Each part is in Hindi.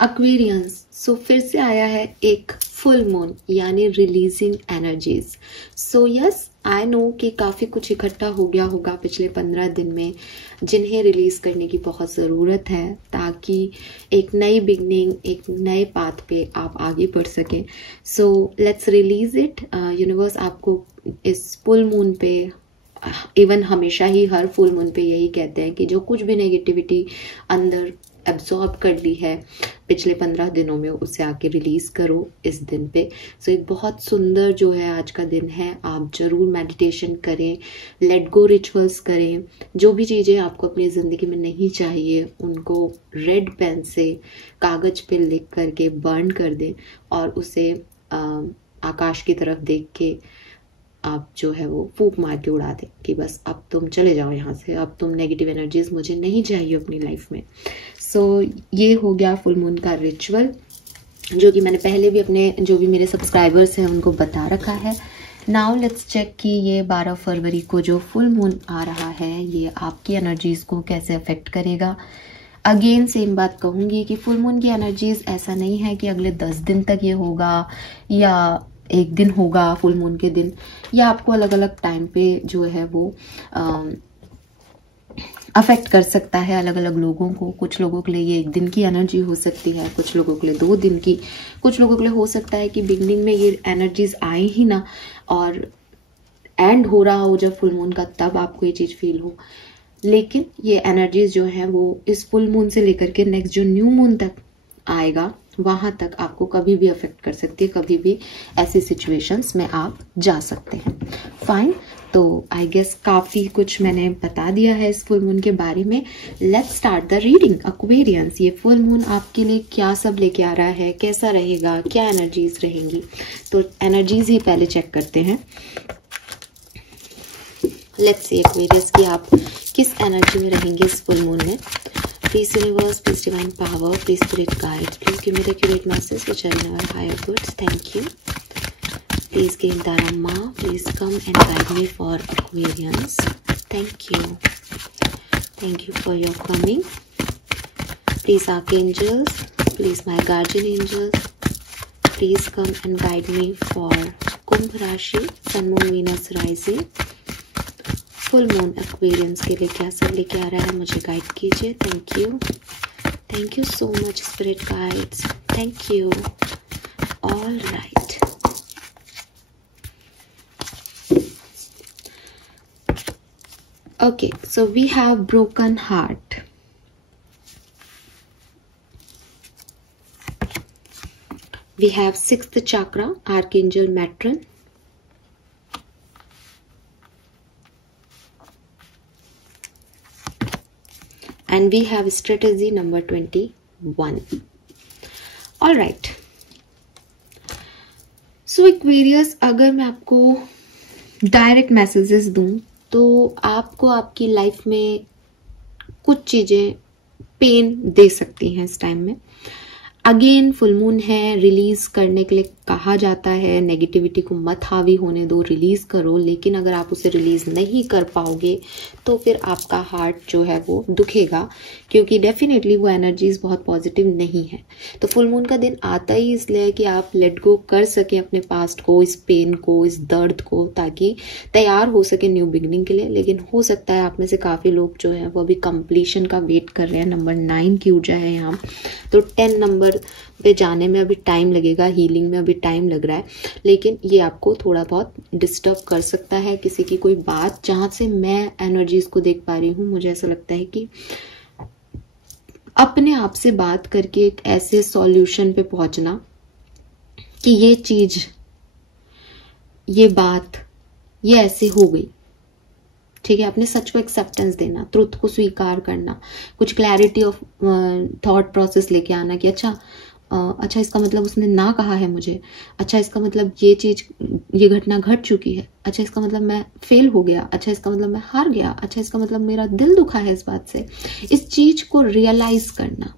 एक्वेरियंस, सो फिर से आया है एक फुल मून यानी releasing energies. So yes, I know कि काफ़ी कुछ इकट्ठा हो गया होगा पिछले 15 दिन में, जिन्हें रिलीज करने की बहुत ज़रूरत है ताकि एक नई बिगनिंग, एक नए पाथ पे आप आगे बढ़ सकें। So let's release it. Universe आपको इस फुल मून पे, इवन हमेशा ही हर फुल मून पे यही कहते हैं कि जो कुछ भी नेगेटिविटी अंदर एब्जॉर्ब कर ली है पिछले 15 दिनों में, उसे आके रिलीज करो इस दिन पे। सो एक बहुत सुंदर जो है आज का दिन है। आप जरूर मेडिटेशन करें, लेट गो रिचुअल्स करें। जो भी चीज़ें आपको अपनी ज़िंदगी में नहीं चाहिए उनको रेड पेन से कागज पे लिख करके बर्न कर दें और उसे आकाश की तरफ देख के आप जो है वो फूंक मार के उड़ा दें कि बस अब तुम चले जाओ यहाँ से, अब तुम नेगेटिव एनर्जीज मुझे नहीं चाहिए अपनी लाइफ में। सो ये हो गया फुल मून का रिचुअल, जो कि मैंने पहले भी अपने जो भी मेरे सब्सक्राइबर्स हैं उनको बता रखा है। नाउ लेट्स चेक कि ये 12 फरवरी को जो फुल मून आ रहा है ये आपकी एनर्जीज को कैसे अफेक्ट करेगा। अगेन सेम बात कहूँगी कि फुल मून की एनर्जीज ऐसा नहीं है कि अगले 10 दिन तक ये होगा या एक दिन होगा फुल मून के दिन, या आपको अलग अलग टाइम पे जो है वो अफेक्ट कर सकता है अलग अलग लोगों को। कुछ लोगों के लिए ये एक दिन की एनर्जी हो सकती है, कुछ लोगों के लिए 2 दिन की, कुछ लोगों के लिए हो सकता है कि बिगनिंग में ये एनर्जीज आए ही ना और एंड हो रहा हो जब फुल मून का तब आपको ये चीज़ फील हो। लेकिन ये एनर्जीज जो है वो इस फुल मून से लेकर के नेक्स्ट जो न्यू मून तक आएगा वहां तक आपको कभी भी अफेक्ट कर सकती है, कभी भी ऐसी सिचुएशंस में आप जा सकते हैं। फाइन, तो आई गेस काफी कुछ मैंने बता दिया है इस फुल मून के बारे में। Let's start the reading. Aquarians, ये फुल मून आपके लिए क्या सब लेके आ रहा है, कैसा रहेगा, क्या एनर्जीज रहेंगी, तो एनर्जीज ही पहले चेक करते हैं। लेट्स सी एक्वेरियस की आप किस एनर्जी में रहेंगे इस फुल मून में। Please universe, please divine power, please spirit guides, please give me the accurate messages which are in our higher goods. Thank you. Please give Dharma, please come and guide me for Aquarians. Thank you. Thank you for your coming. Please archangels, please my guardian angels, please come and guide me for Kumbh Rashi, Sun Moon Venus rising. Full moon Aquarians के लिए क्या सब लेके आ रहा है मुझे गाइड कीजिए। Thank you so much spirit guides, thank you. All right, okay, so we have broken heart, we have 6th chakra, archangel Metatron, and we have strategy number 21. all right, so Aquarius, अगर मैं आपको डायरेक्ट मैसेजेस दूं तो आपको आपकी लाइफ में कुछ चीजें पेन दे सकती हैं इस टाइम में। अगेन फुल मून है, रिलीज करने के लिए कहा जाता है, नेगेटिविटी को मत हावी होने दो, रिलीज करो। लेकिन अगर आप उसे रिलीज नहीं कर पाओगे तो फिर आपका हार्ट जो है वो दुखेगा, क्योंकि डेफिनेटली वो एनर्जीज बहुत पॉजिटिव नहीं है। तो फुल मून का दिन आता ही इसलिए कि आप लेट गो कर सके अपने पास्ट को, इस पेन को, इस दर्द को, ताकि तैयार हो सके न्यू बिगनिंग के लिए। लेकिन हो सकता है आप में से काफी लोग जो है वो अभी कंप्लीशन का वेट कर रहे हैं। नंबर 9 की ऊर्जा है यहाँ, तो 10 नंबर पे जाने में अभी टाइम लगेगा, हीलिंग में अभी टाइम लग रहा है। लेकिन ये आपको थोड़ा बहुत डिस्टर्ब कर सकता है। किसी की कोई बात, जहां से मैं एनर्जीज को देख पा रही हूँ, मुझे ऐसा लगता है कि अपने आप से बात करके एक ऐसे सॉल्यूशन पे पहुंचना कि ये चीज, ये बात, ये ऐसे हो गई, ठीक है। अपने सच को एक्सेप्टेंस देना, ट्रुथ को स्वीकार करना, कुछ क्लैरिटी ऑफ थॉट प्रोसेस लेके आना कि अच्छा इसका मतलब उसने ना कहा है मुझे, अच्छा इसका मतलब ये चीज, ये घटना घट चुकी है, अच्छा इसका मतलब मैं फेल हो गया, अच्छा इसका मतलब मैं हार गया, अच्छा इसका मतलब मेरा दिल दुखा है इस बात से। इस चीज को रियलाइज करना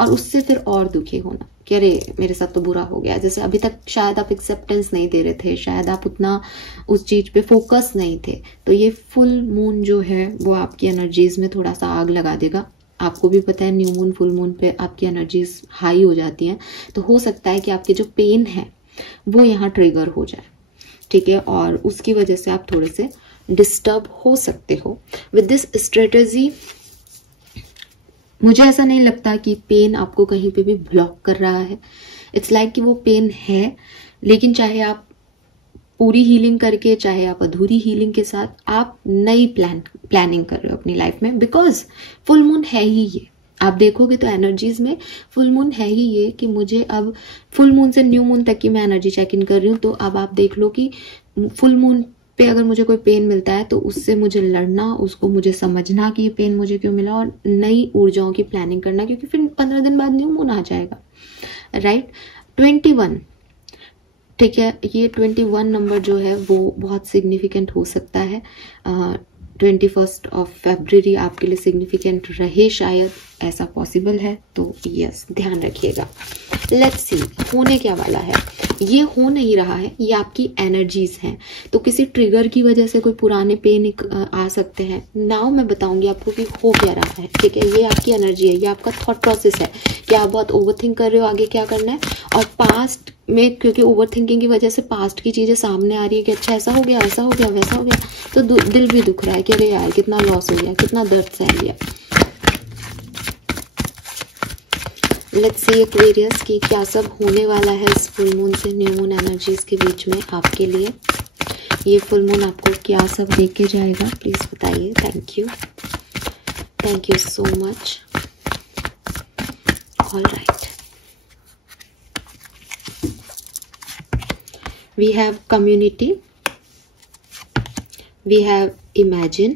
और उससे फिर और दुखी होना कि अरे मेरे साथ तो बुरा हो गया। जैसे अभी तक शायद आप एक्सेप्टेंस नहीं दे रहे थे, शायद आप उतना उस चीज पे फोकस नहीं थे, तो ये फुल मून जो है वो आपकी एनर्जीज में थोड़ा सा आग लगा देगा आपको भी पता है न्यू मून फुल मून पे आपकी एनर्जीज हाई हो जाती हैं, तो हो सकता है कि आपके जो पेन है वो यहाँ ट्रिगर हो जाए, ठीक है, और उसकी वजह से आप थोड़े से डिस्टर्ब हो सकते हो। विद दिस स्ट्रेटेजी मुझे ऐसा नहीं लगता कि पेन आपको कहीं पे भी ब्लॉक कर रहा है। इट्स लाइक कि वो पेन है, लेकिन चाहे आप पूरी हीलिंग करके, चाहे आप अधूरी हीलिंग के साथ, आप नई प्लानिंग कर रहे हो अपनी लाइफ में, बिकॉज फुल मून है ही ये। आप देखोगे तो एनर्जीज में फुल मून है ही ये कि मुझे अब फुल मून से न्यू मून तक की मैं एनर्जी चेक इन कर रही हूँ। तो अब आप देख लो कि फुल मून पे अगर मुझे कोई पेन मिलता है तो उससे मुझे लड़ना, उसको मुझे समझना कि ये पेन मुझे क्यों मिला, और नई ऊर्जाओं की प्लानिंग करना, क्योंकि फिर 15 दिन बाद न्यू मून आ जाएगा, राइट। 21, ठीक है, ये 21 नंबर जो है वो बहुत सिग्निफिकेंट हो सकता है। 21 फरवरी आपके लिए सिग्निफिकेंट रहे, शायद ऐसा पॉसिबल है, तो यस ध्यान रखिएगा। लेट्स सी होने क्या वाला है। ये हो नहीं रहा है, ये आपकी एनर्जीज हैं, तो किसी ट्रिगर की वजह से कोई पुराने पेन आ सकते हैं। नाउ मैं बताऊंगी आपको कि हो क्या रहा है, ठीक है। ये आपकी एनर्जी है, ये आपका थॉट प्रोसेस है कि आप बहुत ओवरथिंक कर रहे हो आगे क्या करना है, और पास्ट में क्योंकि ओवरथिंकिंग की वजह से पास्ट की चीजें सामने आ रही है कि अच्छा ऐसा हो गया, वैसा हो गया, वैसा हो गया, तो दिल भी दुख रहा है कि अरे यार कितना लॉस हो गया, कितना दर्द सह लिया। लेट्स सी एक्वेरियस की क्या सब होने वाला है इस फुल मून से न्यू मून एनर्जीज के बीच में आपके लिए। ये फुल मून आपको क्या सब दे के जाएगा, प्लीज बताइए। Thank you so much. Alright, we have community, we have imagine,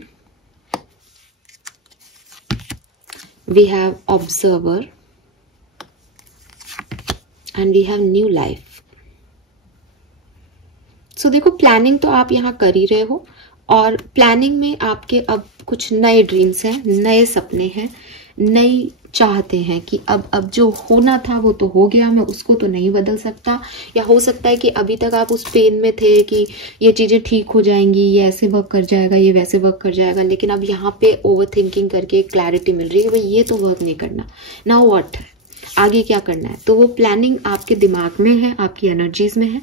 we have observer, and we have new life. So देखो प्लानिंग तो आप यहाँ कर ही रहे हो, और प्लानिंग में आपके अब कुछ नए ड्रीम्स हैं, नए सपने हैं, नई चाहते हैं कि अब जो होना था वो तो हो गया, मैं उसको तो नहीं बदल सकता। या हो सकता है कि अभी तक आप उस पेन में थे कि ये चीजें ठीक हो जाएंगी, ये ऐसे वर्क कर जाएगा, ये वैसे वर्क कर जाएगा, लेकिन अब यहाँ पे ओवर थिंकिंग करके क्लैरिटी मिल रही है कि भाई ये तो वर्क नहीं करना, नाउ व्हाट, आगे क्या करना है। तो वो प्लानिंग आपके दिमाग में है, आपकी एनर्जीज में है,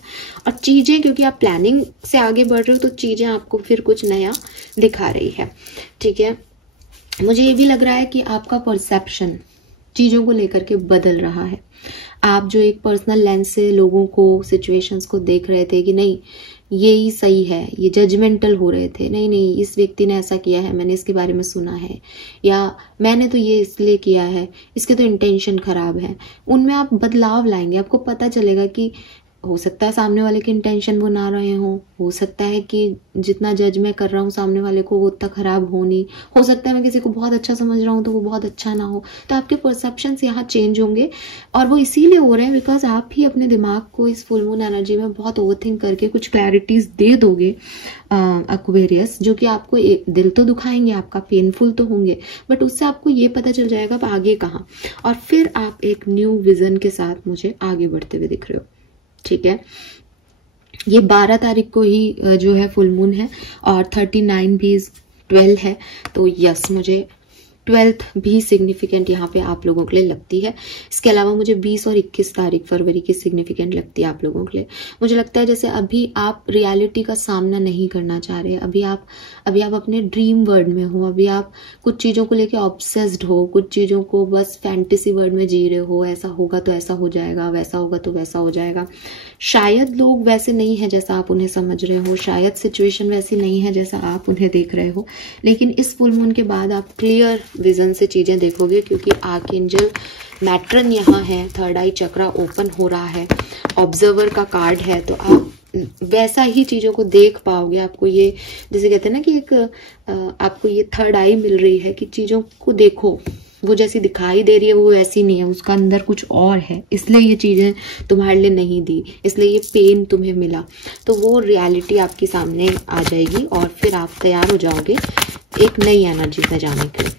और चीजें क्योंकि आप प्लानिंग से आगे बढ़ रहे हो तो चीजें आपको फिर कुछ नया दिखा रही है, ठीक है। मुझे ये भी लग रहा है कि आपका परसेप्शन चीजों को लेकर के बदल रहा है। आप जो एक पर्सनल लेंस से लोगों को, सिचुएशंस को देख रहे थे कि नहीं ये ही सही है, ये जजमेंटल हो रहे थे, नहीं नहीं इस व्यक्ति ने ऐसा किया है, मैंने इसके बारे में सुना है, या मैंने तो ये इसलिए किया है, इसके तो इंटेंशन खराब है, उनमें आप बदलाव लाएंगे। आपको पता चलेगा कि हो सकता है सामने वाले के इंटेंशन वो ना रहे हो सकता है कि जितना जज मैं कर रहा हूँ सामने वाले को वो उतना खराब हो नहीं, हो सकता है मैं किसी को बहुत अच्छा समझ रहा हूँ तो वो बहुत अच्छा ना हो। तो आपके परसेप्शंस यहाँ चेंज होंगे, और वो इसीलिए हो रहे हैं बिकॉज आप ही अपने दिमाग को इस फुल मून एनर्जी में बहुत ओवरथिंक करके कुछ क्लैरिटीज दे दोगे एक्वेरियस, जो कि आपको दिल तो दुखाएंगे, आपका पेनफुल तो होंगे, बट उससे आपको ये पता चल जाएगा अब आगे कहाँ, और फिर आप एक न्यू विजन के साथ मुझे आगे बढ़ते हुए दिख रहे हो, ठीक है। ये 12 तारीख को ही जो है फुल मून है, और 39 भी 12 है, तो यस मुझे 12th भी सिग्निफिकेंट यहाँ पे आप लोगों के लिए लगती है। इसके अलावा मुझे 20 और 21 तारीख फरवरी की सिग्निफिकेंट लगती है आप लोगों के लिए। मुझे लगता है जैसे अभी आप रियलिटी का सामना नहीं करना चाह रहे, अभी आप अपने ड्रीम वर्ल्ड में हो, अभी आप कुछ चीज़ों को लेके ऑब्सेस्ड हो, कुछ चीज़ों को बस फैंटेसी वर्ल्ड में जी रहे हो, ऐसा होगा तो ऐसा हो जाएगा, वैसा होगा तो वैसा हो जाएगा। शायद लोग वैसे नहीं है जैसा आप उन्हें समझ रहे हो, शायद सिचुएशन वैसी नहीं है जैसा आप उन्हें देख रहे हो, लेकिन इस फुल मून के बाद आप क्लियर विजन से चीजें देखोगे, क्योंकि आर्कएंजल मैट्रन यहाँ है, थर्ड आई चक्रा ओपन हो रहा है, ऑब्जर्वर का कार्ड है, तो आप वैसा ही चीजों को देख पाओगे। आपको ये जैसे कहते हैं ना कि एक आपको ये थर्ड आई मिल रही है कि चीजों को देखो, वो जैसी दिखाई दे रही है वो वैसी नहीं है, उसका अंदर कुछ और है, इसलिए ये चीजें तुम्हारे लिए नहीं दी, इसलिए ये पेन तुम्हें मिला। तो वो रियलिटी आपके सामने आ जाएगी और फिर आप तैयार हो जाओगे एक नई एनर्जी में जाने के लिए।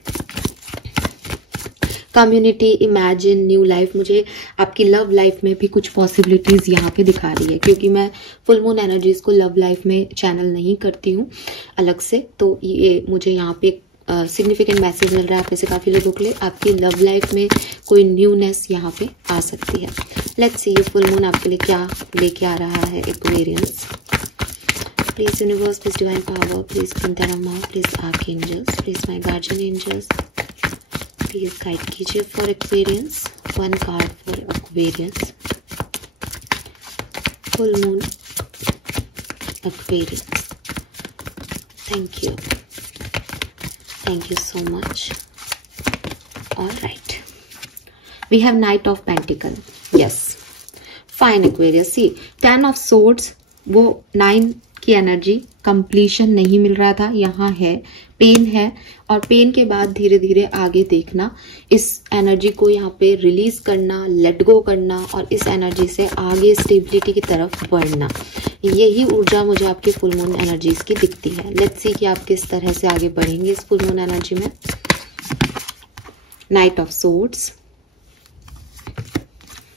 कम्युनिटी, इमेजिन, न्यू लाइफ, मुझे आपकी लव लाइफ में भी कुछ पॉसिबिलिटीज यहाँ पे दिखा रही है, क्योंकि मैं फुल मून एनर्जीज को लव लाइफ में चैनल नहीं करती हूँ अलग से, तो ये मुझे यहाँ पे सिग्निफिकेंट मैसेज मिल रहा है आप में से काफ़ी लोगों के लिए। आपकी लव लाइफ में कोई न्यूनेस यहाँ पे आ सकती है। लेट्स सी ये फुल मून आपके लिए क्या लेके आ रहा है Aquarians. Please universe, please divine power, please पंथेरामा, please archangels, please my guardian angels, please guide कीजिए for Aquarians. One card for Aquarians, full moon Aquarians. Thank you so much. All right, we have Knight of Pentacle. Yes, fine Aquarius. See, 10 of Swords, वो 9 की एनर्जी, कंप्लीशन नहीं मिल रहा था, यहाँ है, पेन है, और पेन के बाद धीरे धीरे आगे देखना, इस एनर्जी को यहाँ पे रिलीज करना, लेट गो करना, और इस एनर्जी से आगे स्टेबिलिटी की तरफ बढ़ना, यही ऊर्जा मुझे आपकी फुल मून एनर्जीज की दिखती है। लेट्स सी कि आप किस तरह से आगे बढ़ेंगे इस फुल मून एनर्जी में। Night of swords,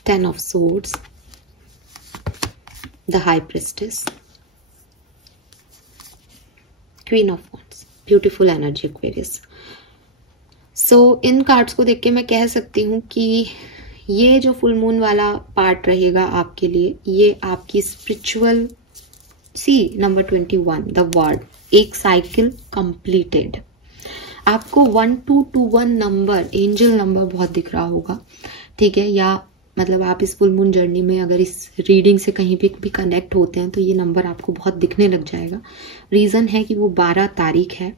10 of swords, the high priestess, queen of wands, beautiful energy Aquarius. So in cards को देख के मैं कह सकती हूँ कि ये जो फुल मून वाला पार्ट रहेगा आपके लिए, ये आपकी spiritual, see number 21 the world, एक साइकिल कंप्लीटेड। आपको 1221 नंबर, एंजल नंबर बहुत दिख रहा होगा, ठीक है, या मतलब आप इस फुल मून जर्नी में अगर इस रीडिंग से कहीं भी कनेक्ट होते हैं तो ये नंबर आपको बहुत दिखने लग जाएगा। रीज़न है कि वो 12 तारीख है,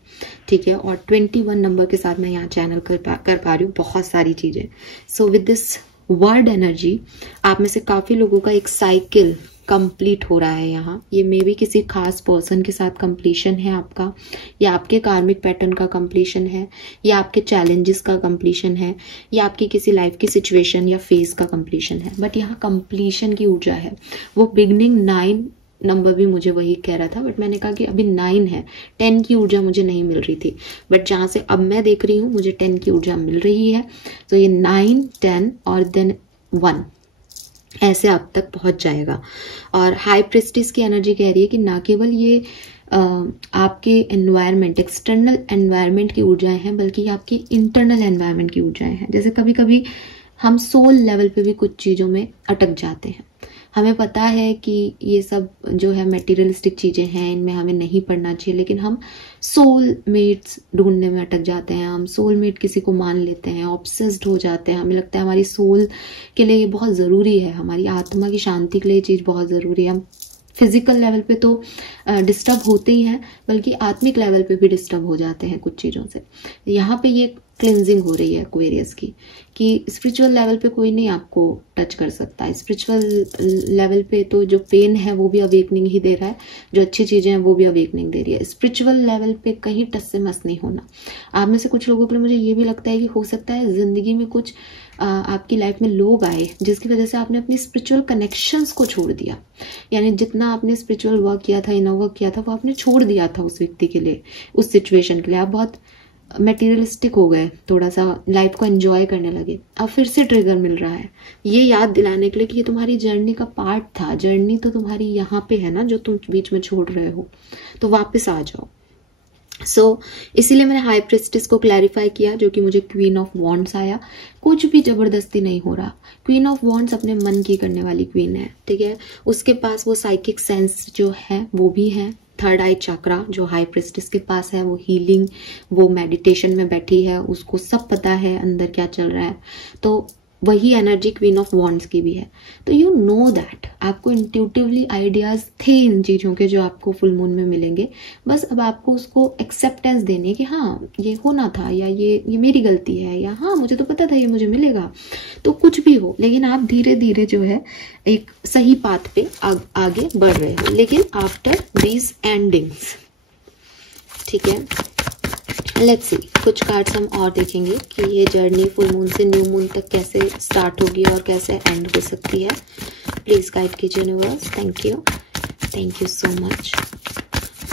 ठीक है, और 21 नंबर के साथ मैं यहाँ चैनल कर पा रही हूँ बहुत सारी चीज़ें। So with this word energy आप में से काफ़ी लोगों का एक साइकिल कंप्लीट हो रहा है यहाँ। ये मे बी किसी खास पर्सन के साथ कंप्लीशन है आपका, या आपके कार्मिक पैटर्न का कंप्लीशन है, या आपके चैलेंजेस का कंप्लीशन है, या आपकी किसी लाइफ की सिचुएशन या फेज का कंप्लीशन है। बट यहाँ कंप्लीशन की ऊर्जा है। वो बिगनिंग 9 नंबर भी मुझे वही कह रहा था, बट मैंने कहा कि अभी 9 है, 10 की ऊर्जा मुझे नहीं मिल रही थी, बट जहाँ से अब मैं देख रही हूँ मुझे 10 की ऊर्जा मिल रही है। तो ये 9, 10 और देन 1 ऐसे अब तक पहुंच जाएगा। और हाई प्रिस्टिस की एनर्जी कह रही है कि ना केवल ये आपके एनवायरनमेंट, एक्सटर्नल एनवायरनमेंट की ऊर्जाएं हैं, बल्कि आपकी इंटरनल एनवायरनमेंट की ऊर्जाएं हैं। जैसे कभी कभी हम सोल लेवल पे भी कुछ चीज़ों में अटक जाते हैं। हमें पता है कि ये सब जो है मटेरियलिस्टिक चीज़ें हैं, इनमें हमें नहीं पढ़ना चाहिए, लेकिन हम सोल मेट्स ढूंढने में अटक जाते हैं। हम सोल मेट किसी को मान लेते हैं, ऑब्सेस्ड हो जाते हैं, हमें लगता है हमारी सोल के लिए ये बहुत ज़रूरी है, हमारी आत्मा की शांति के लिए ये चीज़ बहुत ज़रूरी है। हम फिजिकल लेवल पे तो डिस्टर्ब होते ही हैं, बल्कि आत्मिक लेवल पे भी डिस्टर्ब हो जाते हैं कुछ चीज़ों से। यहाँ पे ये क्लिनजिंग हो रही है एक्वेरियस की, कि स्पिरिचुअल लेवल पे कोई नहीं आपको टच कर सकता है। स्पिरिचुअल लेवल पे तो जो पेन है वो भी अवेकनिंग ही दे रहा है, जो अच्छी चीज़ें हैं वो भी अवेकनिंग दे रही है। स्पिरिचुअल लेवल पे कहीं टच से मस नहीं होना। आप में से कुछ लोगों के लिए मुझे ये भी लगता है कि हो सकता है ज़िंदगी में कुछ आपकी लाइफ में लोग आए जिसकी वजह से आपने अपनी स्पिरिचुअल कनेक्शंस को छोड़ दिया। यानी जितना आपने स्पिरिचुअल वर्क किया था, इनर वर्क किया था, वो आपने छोड़ दिया था उस व्यक्ति के लिए, उस सिचुएशन के लिए। आप बहुत मटेरियलिस्टिक हो गए, थोड़ा सा लाइफ को एंजॉय करने लगे। अब फिर से ट्रिगर मिल रहा है ये याद दिलाने के लिए कि ये तुम्हारी जर्नी का पार्ट था। जर्नी तो तुम्हारी यहाँ पे है ना, जो तुम बीच में छोड़ रहे हो, तो वापस आ जाओ। इसीलिए मैंने हाई प्रिस्टिस को क्लैरिफाई किया, जो कि मुझे क्वीन ऑफ वॉन्ड्स आया। कुछ भी जबरदस्ती नहीं हो रहा। क्वीन ऑफ वॉन्ड्स अपने मन की करने वाली क्वीन है, ठीक है। उसके पास वो साइकिक सेंस जो है वो भी है। थर्ड आई चक्रा जो हाई प्रिस्टिस के पास है, वो हीलिंग, वो मेडिटेशन में बैठी है, उसको सब पता है अंदर क्या चल रहा है। तो वही एनर्जी क्वीन ऑफ वॉन्ड्स की भी है। तो यू नो दैट आपको इंट्यूटिवली आइडियाज थे इन चीज़ों के जो आपको फुल मून में मिलेंगे। बस अब आपको उसको एक्सेप्टेंस देनी है कि हाँ ये होना था, या ये मेरी गलती है, या हाँ मुझे तो पता था ये मुझे मिलेगा। तो कुछ भी हो, लेकिन आप धीरे धीरे जो है एक सही पाथ पे आगे बढ़ रहे हो, लेकिन आफ्टर दीज एंडिंग्स, ठीक है। लेट्स सी, कुछ कार्ड्स हम और देखेंगे कि ये जर्नी फुल मून से न्यू मून तक कैसे स्टार्ट होगी और कैसे एंड हो सकती है। प्लीज गाइड कीजिए universe. Thank you so much.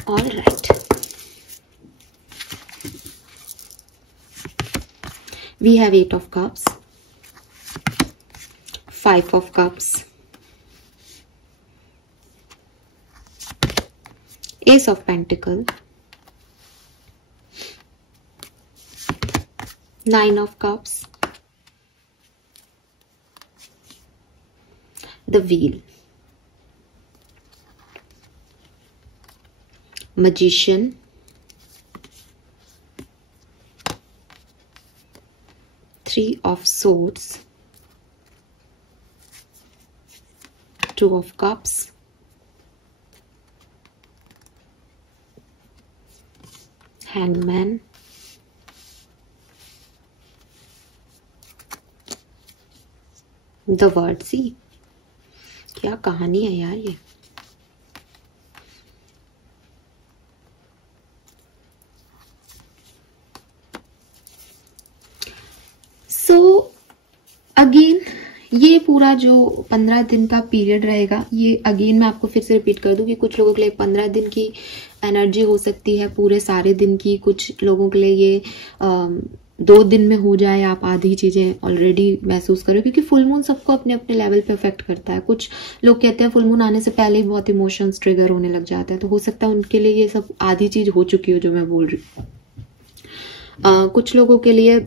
All right, we have 8 of cups, 5 of cups, ace of pentacle, 9 of Cups, the Wheel, Magician, Three of Swords, Two of Cups, Hangman, the world see. क्या कहानी है यार ये। सो अगेन ये पूरा जो 15 दिन का पीरियड रहेगा, ये अगेन मैं आपको फिर से रिपीट कर दूं कि कुछ लोगों के लिए 15 दिन की एनर्जी हो सकती है, पूरे सारे दिन की। कुछ लोगों के लिए ये 2 दिन में हो जाए, आप आधी चीजें ऑलरेडी महसूस करो, क्योंकि फुल मून सबको अपने अपने लेवल पे अफेक्ट करता है। कुछ लोग कहते हैं फुल मून आने से पहले ही बहुत इमोशंस ट्रिगर होने लग जाता है, तो हो सकता है उनके लिए ये सब आधी चीज हो चुकी हो जो मैं बोल रही हूँ। कुछ लोगों के लिए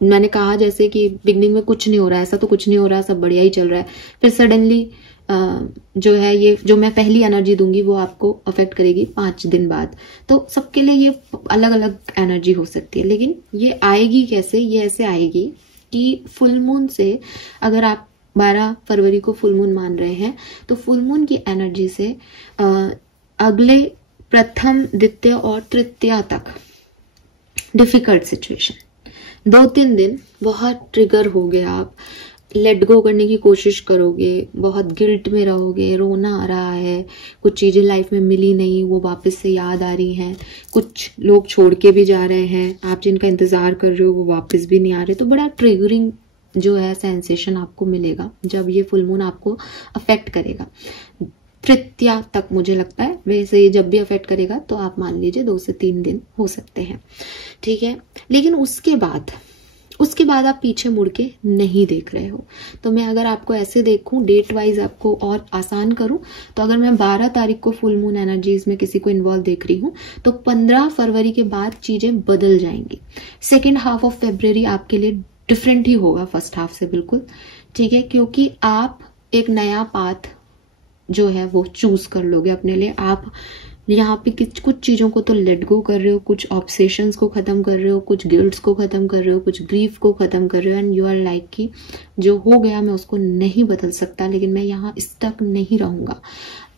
मैंने कहा जैसे कि बिगनिंग में कुछ नहीं हो रहा है, ऐसा तो कुछ नहीं हो रहा है, सब बढ़िया ही चल रहा है, फिर सडनली जो है ये जो मैं पहली एनर्जी दूंगी वो आपको अफेक्ट करेगी 5 दिन बाद। तो सबके लिए ये अलग अलग एनर्जी हो सकती है, लेकिन ये आएगी कैसे, ये ऐसे आएगी कि फुल मून से, अगर आप 12 फरवरी को फुल मून मान रहे हैं तो फुल मून की एनर्जी से अगले प्रथम, द्वितीय और तृतीय तक डिफिकल्ट सिचुएशन, 2-3 दिन बहुत ट्रिगर हो गए, आप लेट गो करने की कोशिश करोगे, बहुत गिल्ट में रहोगे, रोना आ रहा है, कुछ चीजें लाइफ में मिली नहीं वो वापस से याद आ रही हैं, कुछ लोग छोड़ के भी जा रहे हैं, आप जिनका इंतजार कर रहे हो वो वापस भी नहीं आ रहे। तो बड़ा ट्रिगरिंग जो है सेंसेशन आपको मिलेगा जब ये फुल मून आपको अफेक्ट करेगा। तृतीया तक मुझे लगता है, वैसे जब भी अफेक्ट करेगा तो आप मान लीजिए 2 से 3 दिन हो सकते हैं, ठीक है। लेकिन उसके बाद आप पीछे मुड़ के नहीं देख रहे हो। तो मैं अगर आपको ऐसे देखूं, डेट वाइज आपको और आसान करूं, तो अगर मैं 12 तारीख को फुल मून एनर्जीज में किसी को इन्वॉल्व देख रही हूं तो 15 फरवरी के बाद चीजें बदल जाएंगी। सेकेंड हाफ ऑफ फेब्रुवरी आपके लिए डिफरेंट ही होगा फर्स्ट हाफ से, बिल्कुल, ठीक है, क्योंकि आप एक नया पाथ जो है वो चूज कर लोगे अपने लिए। आप यहाँ पे कुछ चीजों को तो लेट गो कर रहे हो, कुछ ऑब्सेशंस को खत्म कर रहे हो, कुछ गिल्ट्स को खत्म कर रहे हो, कुछ ग्रीफ को खत्म कर रहे हो, एंड यू आर लाइक कि जो हो गया मैं उसको नहीं बदल सकता, लेकिन मैं यहाँ स्टक नहीं रहूंगा।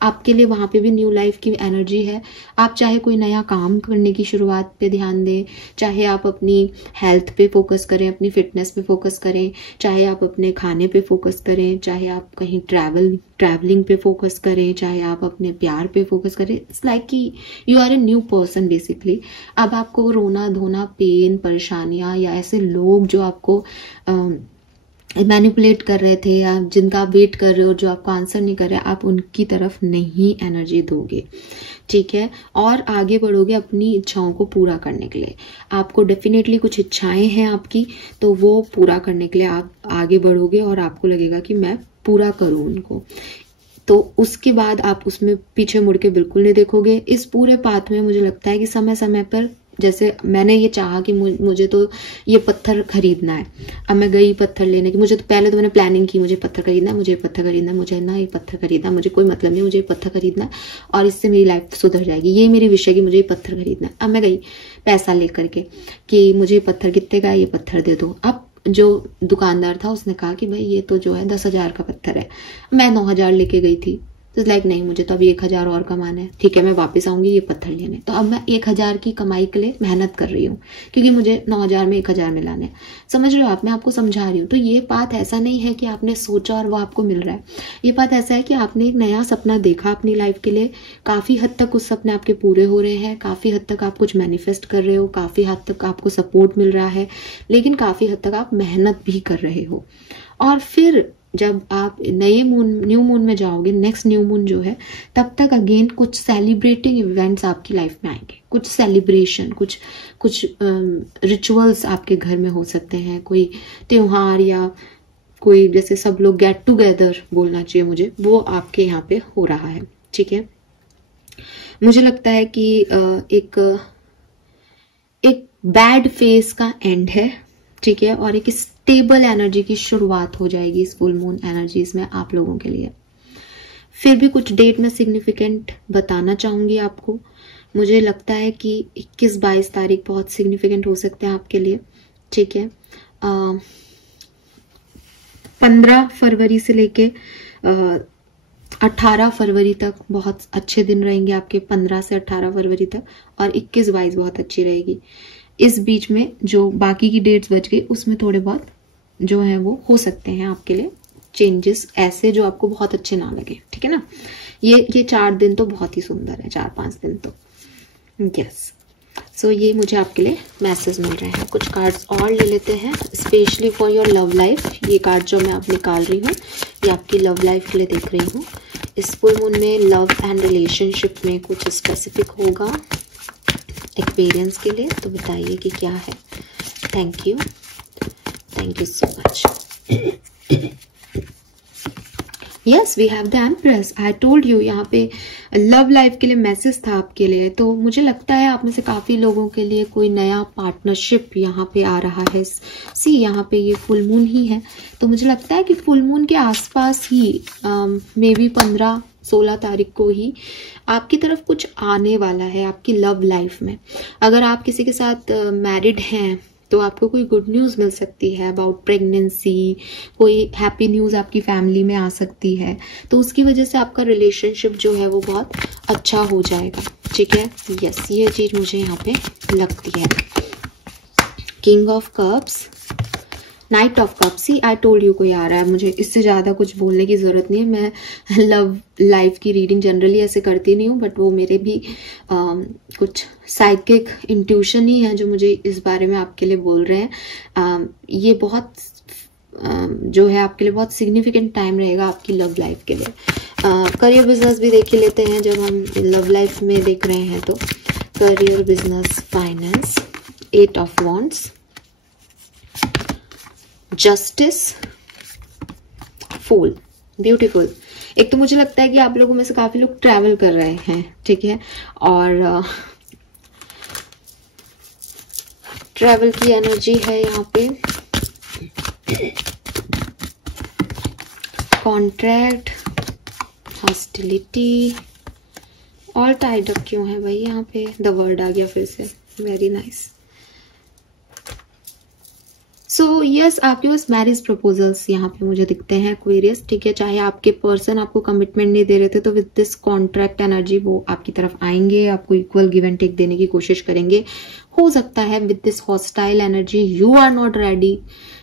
आपके लिए वहां पे भी न्यू लाइफ की एनर्जी है। आप चाहे कोई नया काम करने की शुरुआत पे ध्यान दें, चाहे आप अपनी हेल्थ पे फोकस करें, अपनी फिटनेस पे फोकस करें, चाहे आप अपने खाने पे फोकस करें, चाहे आप कहीं ट्रैवलिंग पे फोकस करें, चाहे आप अपने प्यार पे फोकस करें, इट्स लाइक कि you are a new person basically. अब आपको रोना धोना, पेन, परेशानियां या ऐसे लोग जो आपको मैनिपुलेट कर रहे थे या जिनका आप वेट कर रहे हो, जो आपको आंसर नहीं कर रहे, आप उनकी तरफ नहीं एनर्जी दोगे, ठीक है, और आगे बढ़ोगे अपनी इच्छाओं को पूरा करने के लिए। आपको डेफिनेटली कुछ इच्छाएं हैं आपकी, तो वो पूरा करने के लिए आप आगे बढ़ोगे और आपको लगेगा कि मैं पूरा करूं उनको। तो उसके बाद आप उसमें पीछे मुड़ के बिल्कुल नहीं देखोगे। इस पूरे पाथ में मुझे लगता है कि समय समय पर, जैसे मैंने ये चाहा कि मुझे तो ये पत्थर खरीदना है, अब मैं गई पत्थर लेने की, मुझे तो पहले तो मैंने प्लानिंग की, मुझे पत्थर खरीदना है, मुझे पत्थर खरीदना है, मुझे ना ये पत्थर खरीदना, मुझे कोई मतलब नहीं, मुझे पत्थर खरीदना है और इससे मेरी लाइफ सुधर जाएगी, ये मेरी विश है कि मुझे ये पत्थर खरीदना है। अब मैं गई पैसा लेकर के कि मुझे पत्थर कितने का है, ये पत्थर दे दो। अब जो दुकानदार था उसने कहा कि भाई ये तो जो है 10,000 का पत्थर है। मैं 9,000 लेके गई थी, तो लाइक नहीं, मुझे तो अभी 1,000 और कमाना है, ठीक है मैं वापस आऊंगी ये पत्थर लेने। तो अब मैं 1,000 की कमाई के लिए मेहनत कर रही हूँ क्योंकि मुझे 9,000 में 1,000 में लाने हैं। समझ रहे हो आप, मैं आपको समझा रही हूँ। तो ये बात ऐसा नहीं है कि आपने सोचा और वो आपको मिल रहा है, ये बात ऐसा है कि आपने एक नया सपना देखा अपनी लाइफ के लिए, काफी हद तक उस सपने आपके पूरे हो रहे हैं, काफी हद तक आप कुछ मैनिफेस्ट कर रहे हो, काफी हद तक आपको सपोर्ट मिल रहा है, लेकिन काफी हद तक आप मेहनत भी कर रहे हो। और फिर जब आप न्यू मून में जाओगे, नेक्स्ट न्यू मून जो है, तब तक अगेन कुछ सेलिब्रेटिंग इवेंट्स आपकी लाइफ में आएंगे, कुछ सेलिब्रेशन, कुछ रिचुअल्स आपके घर में हो सकते हैं, कोई त्योहार या कोई जैसे सब लोग गेट टुगेदर बोलना चाहिए मुझे, वो आपके यहाँ पे हो रहा है, ठीक है। मुझे लगता है कि एक बैड फेज का एंड है, ठीक है, और एक स्टेबल एनर्जी की शुरुआत हो जाएगी इस फुल मून एनर्जीज में आप लोगों के लिए। फिर भी कुछ डेट में सिग्निफिकेंट बताना चाहूंगी आपको। मुझे लगता है कि 21-22 तारीख बहुत सिग्निफिकेंट हो सकते हैं आपके लिए, ठीक है। 15 फरवरी से लेके 18 फरवरी तक बहुत अच्छे दिन रहेंगे आपके, 15 से 18 फरवरी तक, और 21-22 बहुत अच्छी रहेगी। इस बीच में जो बाकी की डेट्स बच गई उसमें थोड़े बहुत जो है वो हो सकते हैं आपके लिए चेंजेस, ऐसे जो आपको बहुत अच्छे ना लगे, ठीक है ना। ये 4 दिन तो बहुत ही सुंदर है, 4-5 दिन तो यस। सो ये मुझे आपके लिए मैसेज मिल रहे हैं। कुछ कार्ड्स और ले लेते हैं, specially for your love life. ये कार्ड जो मैं आप निकाल रही हूँ ये आपकी लव लाइफ के लिए देख रही हूँ। इस फुल मून में लव एंड रिलेशनशिप में कुछ स्पेसिफिक होगा एक्सपीरियंस के लिए, तो बताइए कि क्या है। Thank you so much. Yes, we have the empress. I told you, यहाँ पे लव लाइफ के लिए मैसेज था आपके लिए। तो मुझे लगता है आप में से काफी लोगों के लिए कोई नया पार्टनरशिप यहाँ पे आ रहा है। सी यहाँ पे ये फुल मून ही है, तो मुझे लगता है कि फुल मून के आसपास ही मे बी 15-16 तारीख को ही आपकी तरफ कुछ आने वाला है आपकी लव लाइफ में। अगर आप किसी के साथ मैरिड हैं तो आपको कोई गुड न्यूज़ मिल सकती है अबाउट प्रेगनेंसी, कोई हैप्पी न्यूज़ आपकी फैमिली में आ सकती है, तो उसकी वजह से आपका रिलेशनशिप जो है वो बहुत अच्छा हो जाएगा, ठीक है। यस, ये चीज़ मुझे यहाँ पे लगती है। King of cups, knight of cups. See I told you कोई आ रहा है, मुझे इससे ज़्यादा कुछ बोलने की ज़रूरत नहीं है। मैं लव लाइफ की रीडिंग जनरली ऐसे करती नहीं हूँ, बट वो मेरे भी कुछ साइकिक इंट्यूशन ही है जो मुझे इस बारे में आपके लिए बोल रहे हैं। ये बहुत जो है आपके लिए बहुत सिग्निफिकेंट टाइम रहेगा आपकी लव लाइफ के लिए। करियर बिजनेस भी देख ही लेते हैं जब हम लव लाइफ में देख रहे हैं तो। Career, business, finance, 8 of wands, justice, fool, beautiful. एक तो मुझे लगता है कि आप लोगों में से काफी लोग ट्रैवल कर रहे हैं, ठीक है, और ट्रैवल की एनर्जी है यहाँ पे। Contract, hostility, all tied up क्यों है भाई यहाँ पे? द वर्ड आ गया फिर से, वेरी नाइस। सो यस, आपके पास मैरिज प्रपोजल्स यहाँ पे मुझे दिखते हैं एक्वेरियस, ठीक है। चाहे आपके पर्सन आपको कमिटमेंट नहीं दे रहे थे, तो विद दिस कॉन्ट्रैक्ट एनर्जी वो आपकी तरफ आएंगे, आपको इक्वल गिव एंड टेक देने की कोशिश करेंगे। हो सकता है with this hostile energy you are not ready,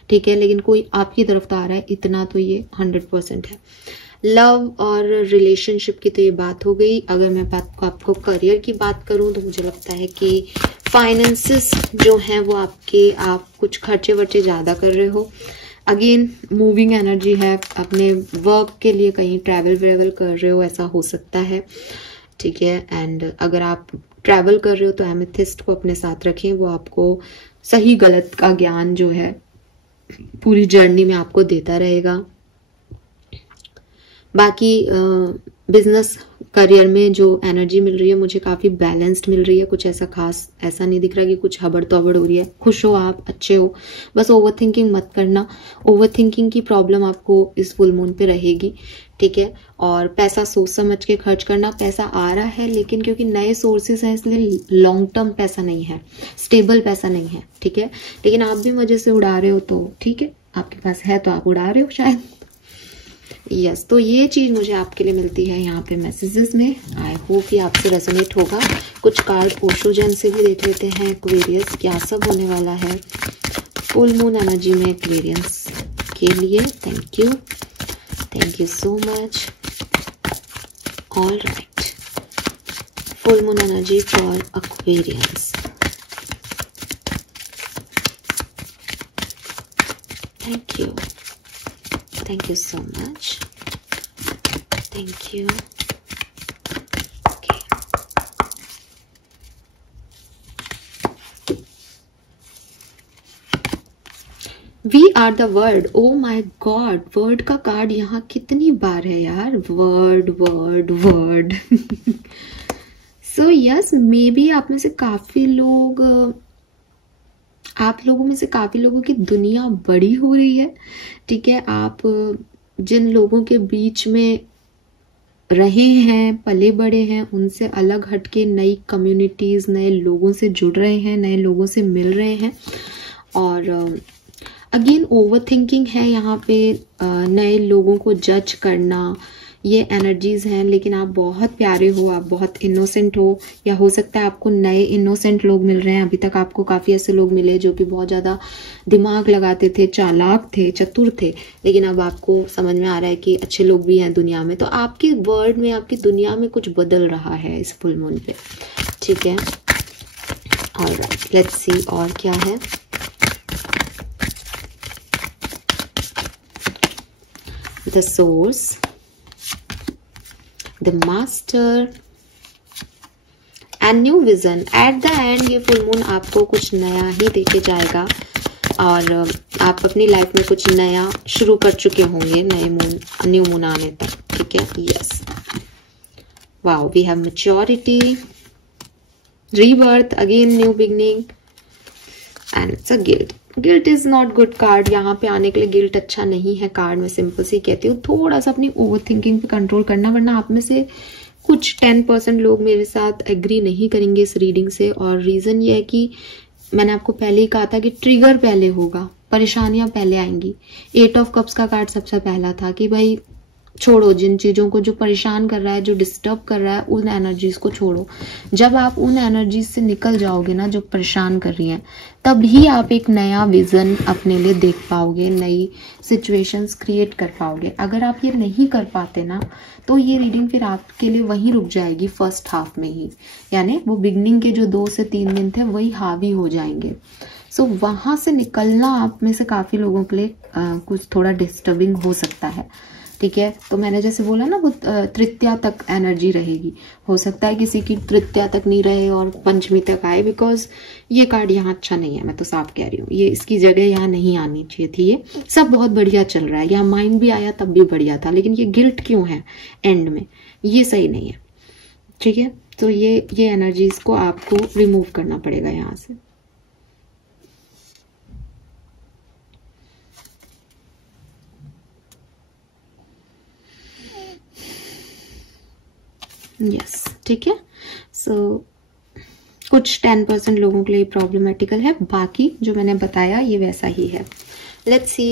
ठीक है, लेकिन कोई आपकी तरफ तो आ रहा है, इतना तो ये 100% है। लव और रिलेशनशिप की तो ये बात हो गई। अगर मैं आपको करियर की बात करूं तो मुझे लगता है कि फाइनेंसेस जो हैं वो आप कुछ खर्चे वर्चे ज़्यादा कर रहे हो। अगेन मूविंग एनर्जी है, अपने वर्क के लिए कहीं ट्रैवल कर रहे हो, ऐसा हो सकता है, ठीक है। एंड अगर आप ट्रैवल कर रहे हो तो एमेथिस्ट को अपने साथ रखें, वो आपको सही गलत का ज्ञान जो है पूरी जर्नी में आपको देता रहेगा। बाकी बिजनेस करियर में जो एनर्जी मिल रही है मुझे काफी बैलेंस्ड मिल रही है, कुछ ऐसा खास ऐसा नहीं दिख रहा कि कुछ हबड़ तोबड़ हो रही है। खुश हो आप, अच्छे हो, बस ओवर थिंकिंग मत करना। ओवर थिंकिंग की प्रॉब्लम आपको इस फुल मून पे रहेगी, ठीक है। और पैसा सोच समझ के खर्च करना। पैसा आ रहा है लेकिन क्योंकि नए सोर्सेज हैं इसलिए लॉन्ग टर्म पैसा नहीं है, स्टेबल पैसा नहीं है, ठीक है। लेकिन आप भी मजे से उड़ा रहे हो तो ठीक है, आपके पास है तो आप उड़ा रहे हो शायद। यस, तो ये चीज मुझे आपके लिए मिलती है यहाँ पे मैसेजेस में। आई होप कि आपसे रेजोनेट होगा। कुछ कार्ड ओशो जन से भी देख लेते हैं एक्वेरियस, क्या सब होने वाला है फुल मून एनर्जी में एक्वेरियस के लिए। Thank you so much. All right, full moon energy for Aquarius. Thank you so much. Thank you. Okay. We are the word. Oh my God, word का कार्ड यहाँ कितनी बार है यार? वर्ड। So yes, maybe आप में से काफी लोग आप लोगों में से काफी लोगों की दुनिया बड़ी हो रही है, ठीक है। आप जिन लोगों के बीच में रहे हैं, पले बड़े हैं, उनसे अलग हटके नई कम्युनिटीज, नए लोगों से जुड़ रहे हैं, नए लोगों से मिल रहे हैं। और अगेन ओवर थिंकिंग है यहाँ पे, नए लोगों को जज करना, ये एनर्जीज हैं। लेकिन आप बहुत प्यारे हो, आप बहुत इनोसेंट हो, या हो सकता है आपको नए इनोसेंट लोग मिल रहे हैं। अभी तक आपको काफी ऐसे लोग मिले जो कि बहुत ज्यादा दिमाग लगाते थे, चालाक थे, चतुर थे, लेकिन अब आपको समझ में आ रहा है कि अच्छे लोग भी हैं दुनिया में। तो आपकी वर्ल्ड में, आपकी दुनिया में कुछ बदल रहा है इस फुल मून पे, ठीक है। ऑलराइट, लेट्स सी और क्या है। The source, the master and new vision. At the end ये फुल मून आपको कुछ नया ही देके जाएगा और आप अपनी लाइफ में कुछ नया शुरू कर चुके होंगे न्यू मून आने तक, ठीक है। Yes, wow, we have maturity, rebirth, again new beginning and it's a guilt. Guilt is not good card. यहाँ पे आने के लिए गिल्ट अच्छा नहीं है कार्ड। मैं सिंपल सी कहती हूँ, थोड़ा सा अपनी ओवर थिंकिंग पे कंट्रोल करना, वरना आप में से कुछ 10% लोग मेरे साथ एग्री नहीं करेंगे इस रीडिंग से। और रीजन ये है कि मैंने आपको पहले ही कहा था कि ट्रिगर पहले होगा, परेशानियां पहले आएंगी। 8 ऑफ कप्स का कार्ड सबसे पहला था कि भाई छोड़ो जिन चीजों को, जो परेशान कर रहा है, जो डिस्टर्ब कर रहा है, उन एनर्जीज को छोड़ो। जब आप उन एनर्जीज से निकल जाओगे ना जो परेशान कर रही हैं, तभी आप एक नया विजन अपने लिए देख पाओगे, नई सिचुएशंस क्रिएट कर पाओगे। अगर आप ये नहीं कर पाते ना, तो ये रीडिंग फिर आपके लिए वहीं रुक जाएगी फर्स्ट हाफ में ही, यानी वो बिगनिंग के जो 2 से 3 दिन थे वही हावी हो जाएंगे। सो वहां से निकलना आप में से काफी लोगों के लिए कुछ थोड़ा डिस्टर्बिंग हो सकता है, ठीक है। तो मैंने जैसे बोला ना, वो तृतीया तक एनर्जी रहेगी। हो सकता है किसी की तृतीया तक नहीं रहे और पंचमी तक आए, बिकॉज ये कार्ड यहाँ अच्छा नहीं है। मैं तो साफ कह रही हूँ, ये इसकी जगह यहाँ नहीं आनी चाहिए थी। ये सब बहुत बढ़िया चल रहा है, यहाँ माइंड भी आया तब भी बढ़िया था, लेकिन ये गिल्ट क्यों है एंड में, ये सही नहीं है, ठीक है। तो ये एनर्जीज को आपको रिमूव करना पड़ेगा यहाँ से। यस, ठीक है। सो कुछ 10% लोगों के लिए प्रॉब्लमेटिकल है, बाकी जो मैंने बताया ये वैसा ही है। लेट्स सी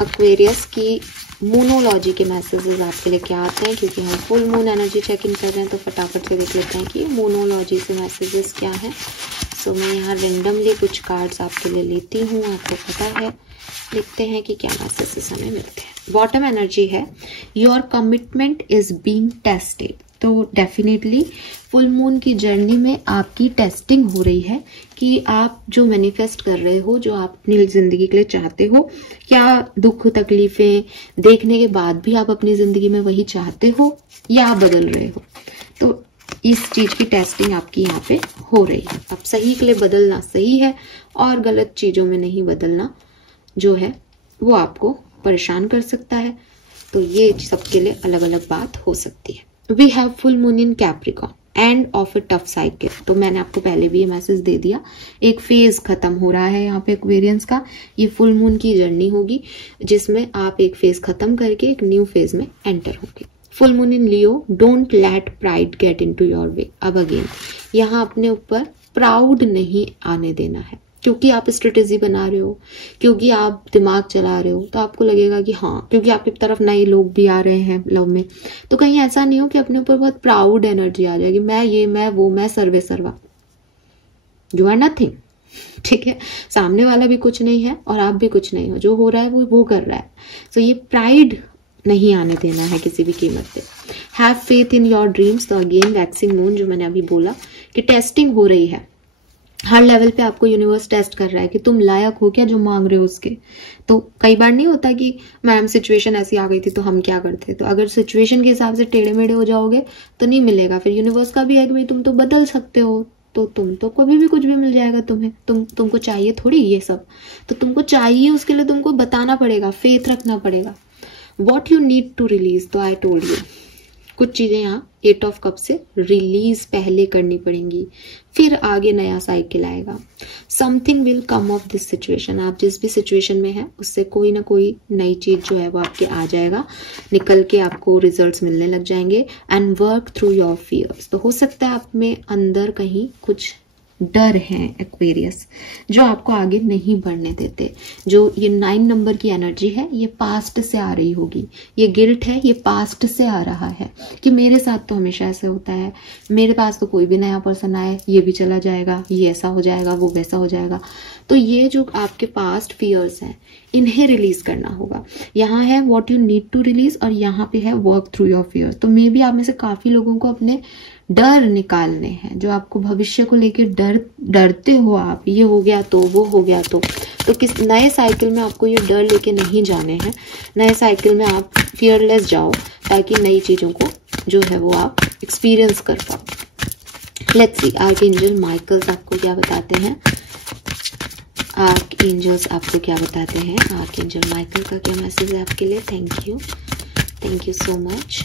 एक्वेरियस की मूनोलॉजी के मैसेजेस आपके लिए क्या आते हैं, क्योंकि हम full moon energy check in कर रहे हैं, तो फटाफट से देख लेते हैं कि मूनोलॉजी से मैसेजेस क्या है। सो मैं यहाँ रेंडमली कुछ कार्ड्स आपके लिए लेती हूँ, आपको पता है। देखते हैं कि क्या मैसेजेस हमें मिलते हैं। बॉटम एनर्जी है, your commitment is being tested. तो डेफिनेटली फुल मून की जर्नी में आपकी टेस्टिंग हो रही है कि आप जो मैनिफेस्ट कर रहे हो, जो आप अपनी जिंदगी के लिए चाहते हो, क्या दुख तकलीफें देखने के बाद भी आप अपनी जिंदगी में वही चाहते हो या आप बदल रहे हो। तो इस चीज की टेस्टिंग आपकी यहाँ पे हो रही है। अब सही के लिए बदलना सही है और गलत चीजों में नहीं बदलना जो है वो आपको परेशान कर सकता है। तो ये सबके लिए अलग अलग बात हो सकती है। We have full moon in Capricorn, end of a tough cycle. तो मैंने आपको पहले भी ये मैसेज दे दिया, एक फेज खत्म हो रहा है यहाँ पे एक्वेरियंस का। ये फुल मून की जर्नी होगी जिसमें आप एक फेज खत्म करके एक न्यू फेज में एंटर होंगे। Full moon in Leo, don't let pride get into your way. अब अगेन यहाँ अपने ऊपर प्राउड नहीं आने देना है, क्योंकि आप स्ट्रेटेजी बना रहे हो, क्योंकि आप दिमाग चला रहे हो, तो आपको लगेगा कि हाँ, क्योंकि आपकी तरफ नए लोग भी आ रहे हैं लव में, तो कहीं ऐसा नहीं हो कि अपने ऊपर बहुत प्राउड एनर्जी आ जाएगी, मैं ये, मैं वो, मैं सर्वे सर्वा। यू आर नथिंग, ठीक है। सामने वाला भी कुछ नहीं है और आप भी कुछ नहीं हो, जो हो रहा है वो कर रहा है। तो ये प्राइड नहीं आने देना है किसी भी कीमत पे। Have faith in your dreams. तो अगेन वैक्सिंग मून, जो मैंने अभी बोला कि टेस्टिंग हो रही है, हर लेवल पे आपको यूनिवर्स टेस्ट कर रहा है कि तुम लायक हो क्या जो मांग रहे हो उसके। तो कई बार नहीं होता कि मैम सिचुएशन ऐसी आ गई थी तो हम क्या करते, तो अगर सिचुएशन के हिसाब से टेढ़े मेढ़े हो जाओगे तो नहीं मिलेगा। फिर यूनिवर्स का भी है कि भाई तुम तो बदल सकते हो, तो तुम तो कभी भी कुछ भी मिल जाएगा तुम्हें। तुमको चाहिए थोड़ी ये सब, तो तुमको चाहिए, उसके लिए तुमको बताना पड़ेगा, फेथ रखना पड़ेगा। What you need to release, तो आई टोल्ड यू कुछ चीजें यहाँ 8 ऑफ कप से रिलीज पहले करनी पड़ेंगी, फिर आगे नया साइकिल आएगा। Something will come of this situation, आप जिस भी सिचुएशन में है उससे कोई ना कोई नई चीज जो है वो आपके आ जाएगा, निकल के आपको रिजल्ट्स मिलने लग जाएंगे। And work through your fears, तो हो सकता है आप में अंदर कहीं कुछ डर है एक्वेरियस, जो आपको आगे नहीं बढ़ने देते। जो ये 9 नंबर की एनर्जी है ये पास्ट से आ रही होगी, ये गिल्ट है ये पास्ट से आ रहा है कि मेरे साथ तो हमेशा ऐसे होता है, मेरे पास तो कोई भी नया पर्सन आए ये भी चला जाएगा, ये ऐसा हो जाएगा वो वैसा हो जाएगा। तो ये जो आपके पास्ट फियर्स हैं इन्हें रिलीज करना होगा। यहाँ है what you need to release और यहाँ पे है वर्क थ्रू योर फियर। तो मे बी आप में से काफी लोगों को अपने डर निकालने हैं, जो आपको भविष्य को लेकर डरते हो आप, ये हो गया तो वो हो गया तो किस नए साइकिल में आपको ये डर लेके नहीं जाने हैं। नए साइकिल में आप फियरलेस जाओ ताकि नई चीजों को जो है वो आप एक्सपीरियंस कर पाओ। लेट्स सी आर्कएंजल माइकल्स आपको क्या बताते हैं, आर्कएंजल्स आपको क्या बताते हैं, आर्कएंजल माइकल का क्या मैसेज है आपके लिए। Thank you so much.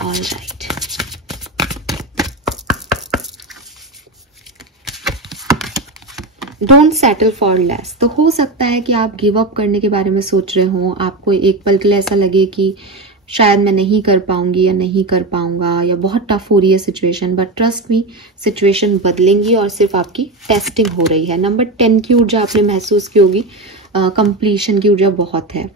All right, don't settle for less. तो हो सकता है कि आप गिव अप करने के बारे में सोच रहे हो, आपको एक पल के लिए ऐसा लगे कि शायद मैं नहीं कर पाऊंगी या नहीं कर पाऊंगा या बहुत टफ हो रही है situation, but trust me situation बदलेंगी और सिर्फ आपकी टेस्टिंग हो रही है। नंबर 10 की ऊर्जा आपने महसूस की होगी, कंप्लीशन की ऊर्जा बहुत है।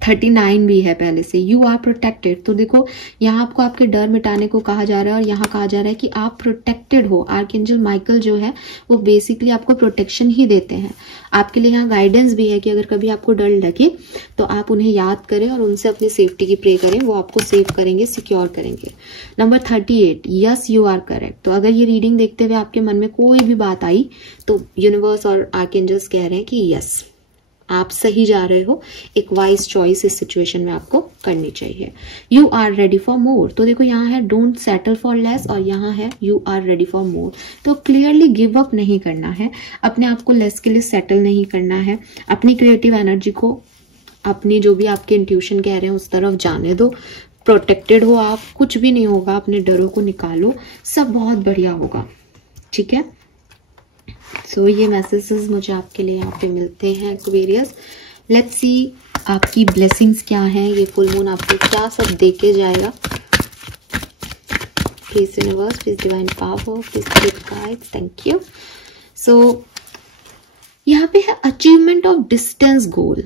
39 भी है पहले से, यू आर प्रोटेक्टेड। तो देखो यहाँ आपको आपके डर मिटाने को कहा जा रहा है और यहाँ कहा जा रहा है कि आप प्रोटेक्टेड हो। आर्कएंजल माइकल जो है वो बेसिकली आपको प्रोटेक्शन ही देते हैं। आपके लिए यहाँ गाइडेंस भी है कि अगर कभी आपको डर लगे तो आप उन्हें याद करें और उनसे अपनी सेफ्टी की प्रे करें, वो आपको सेव करेंगे, सिक्योर करेंगे। Number 38, yes you are correct. तो अगर ये रीडिंग देखते हुए आपके मन में कोई भी बात आई तो यूनिवर्स और आर्कएंजल्स कह रहे हैं कि यस आप सही जा रहे हो, एक वाइज चॉइस इस सिचुएशन में आपको करनी चाहिए। You are ready for more. तो देखो यहाँ है डोंट सेटल फॉर लेस और यहाँ है you are ready for more. तो क्लियरली गिव अप नहीं करना है, अपने आप को लेस के लिए सेटल नहीं करना है, अपनी क्रिएटिव एनर्जी को, अपनी जो भी आपके इंट्यूशन कह रहे हैं उस तरफ जाने दो। प्रोटेक्टेड हो आप, कुछ भी नहीं होगा, अपने डरों को निकालो, सब बहुत बढ़िया होगा। ठीक है, सो ये मैसेजेस मुझे आपके लिए यहाँ पे मिलते हैं एक्वेरियस। लेट्स सी आपकी ब्लेसिंग्स क्या हैं, ये फुल मून आपको क्या सब दे के जाएगा। Please universe, please divine power, please give guides, thank you. So यहाँ पे है achievement of distance goal.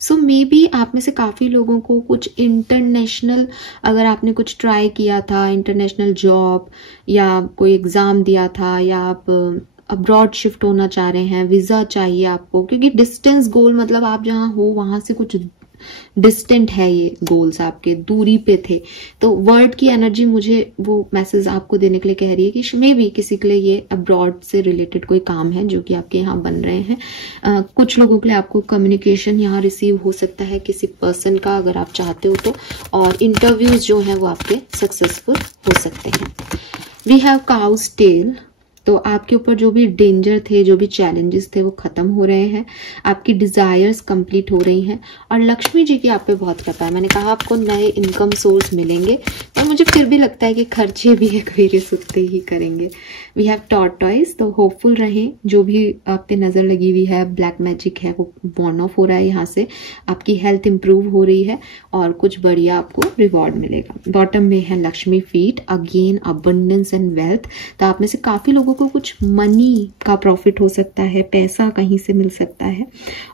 So may be आप में से काफ़ी लोगों को कुछ इंटरनेशनल, अगर आपने कुछ ट्राई किया था, इंटरनेशनल जॉब या कोई एग्ज़ाम दिया था या आप अब्रॉड शिफ्ट होना चाह रहे हैं, वीज़ा चाहिए आपको, क्योंकि डिस्टेंस गोल मतलब आप जहाँ हो वहाँ से कुछ डिस्टेंट है, ये गोल्स आपके दूरी पे थे। तो वर्ड की एनर्जी मुझे वो मैसेज आपको देने के लिए कह रही है कि मे बी किसी के लिए ये अब्रॉड से रिलेटेड कोई काम है जो कि आपके यहाँ बन रहे हैं। कुछ लोगों के लिए आपको कम्युनिकेशन यहाँ रिसीव हो सकता है किसी पर्सन का, अगर आप चाहते हो तो, और इंटरव्यूज जो हैं वो आपके सक्सेसफुल हो सकते हैं। We have cows tail. तो आपके ऊपर जो भी डेंजर थे, जो भी चैलेंजेस थे वो खत्म हो रहे हैं, आपकी डिजायर्स कंप्लीट हो रही हैं और लक्ष्मी जी की आप पे बहुत कृपा है। मैंने कहा आपको नए इनकम सोर्स मिलेंगे, पर मुझे फिर भी लगता है कि खर्चे भी एक्वेरियस उतने ही करेंगे। We have tortoise. तो होपफुल रहें, जो भी आप पे नजर लगी हुई है, ब्लैक मैजिक है वो बॉर्न ऑफ हो रहा है यहाँ से, आपकी हेल्थ इंप्रूव हो रही है और कुछ बढ़िया आपको रिवॉर्ड मिलेगा। बॉटम में है Lakshmi feet, again abundance and wealth. तो आप में से काफी लोगों को कुछ मनी का प्रॉफिट हो सकता है, पैसा कहीं से मिल सकता है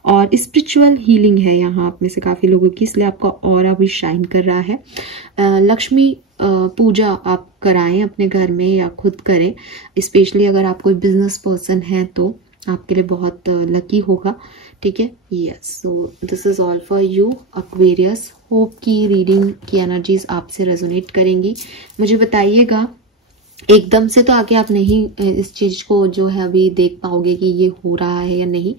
और स्पिरिचुअल हीलिंग है यहाँ आप में से काफी लोगों की, इसलिए आपका ऑरा भी शाइन कर रहा है। लक्ष्मी पूजा आप कराएं अपने घर में या खुद करें, स्पेशली अगर आप कोई बिजनेस पर्सन है तो आपके लिए बहुत लकी होगा। ठीक है, yes. So this is all for you Aquarius. Hope की रीडिंग की एनर्जीज आपसे रेजोनेट करेंगी। मुझे बताइएगा, एकदम से तो आके आप नहीं इस चीज को जो है अभी देख पाओगे कि ये हो रहा है या नहीं।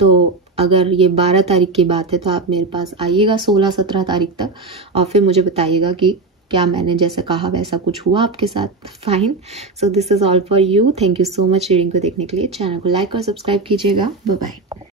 तो अगर ये 12 तारीख की बात है तो आप मेरे पास आइएगा 16-17 तारीख तक और फिर मुझे बताइएगा कि क्या मैंने जैसा कहा वैसा कुछ हुआ आपके साथ। Fine. So this is all for you. Thank you so much reading को देखने के लिए। चैनल को लाइक और सब्सक्राइब कीजिएगा। Bye bye.